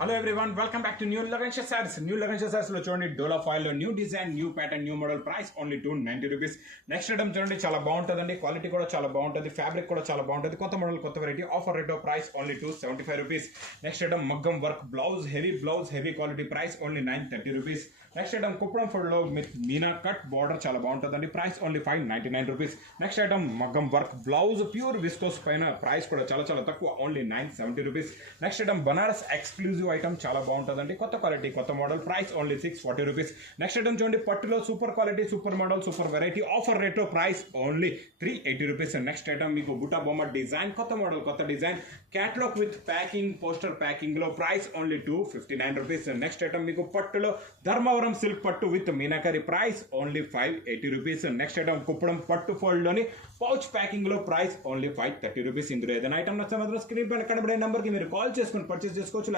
Hello everyone, welcome back to new Lagansha saris. New Lagansha saris లో చూడండి, డోలా foil లో new design, new pattern, new model, price only 290 rupees. Next item చూడండి, చాలా బాగుంటుందండి, quality కూడా చాలా బాగుంటుంది, ఫ్యాబ్రిక్ కూడా చాలా బాగుంటుంది, కొత్త మోడల్, కొత్త variety, offer rate, price only 275 rupees. Next item మగ్గం work blouse, heavy quality, price only 930 rupees. Next item కుప్పడం ఫుడ్ లో మీనా కట్ బార్డర్ చాలా బాగుంటుందండి, price only 599 rupees. Next item మగ్గం వర్క్ బ్లౌజ్ ప్యూర్ విస్కోస్ పైన, ప్రైస్ కూడా చాలా తక్కువ, only 970 rupees. Next item Banaras exclusive item చాలా బాగుంటుందండి, కొత్త క్వాలిటీ, కొత్త model, price only 640 rupees. Next item చూడండి, పట్టులో super quality, super model, super variety, offer rate, price only 380 rupees. Next item మీకు బుటా బొమ్మ డిజైన్, కొత్త మోడల్, కొత్త design, catalogue with packing, poster packing లో, price only 259 rupees. Next item మీకు పట్టులో ధర్మవరం సిల్క్ పట్టు with meenakari, price only 580 rupees. Next item Kuppadam పట్టు ఫోల్డ్ లోని పౌచ్ ప్యాకింగ్ లో, ప్రైస్ ఓన్లీ 530 రూపీస్. ఇందులో ఏదైనా ఐటమ్ నచ్చ మాత్రం స్క్రీన్ పైన కనబడే నెంబర్ కి మీరు కాల్ చేసుకుని పర్చేస్ చేసుకోవచ్చు.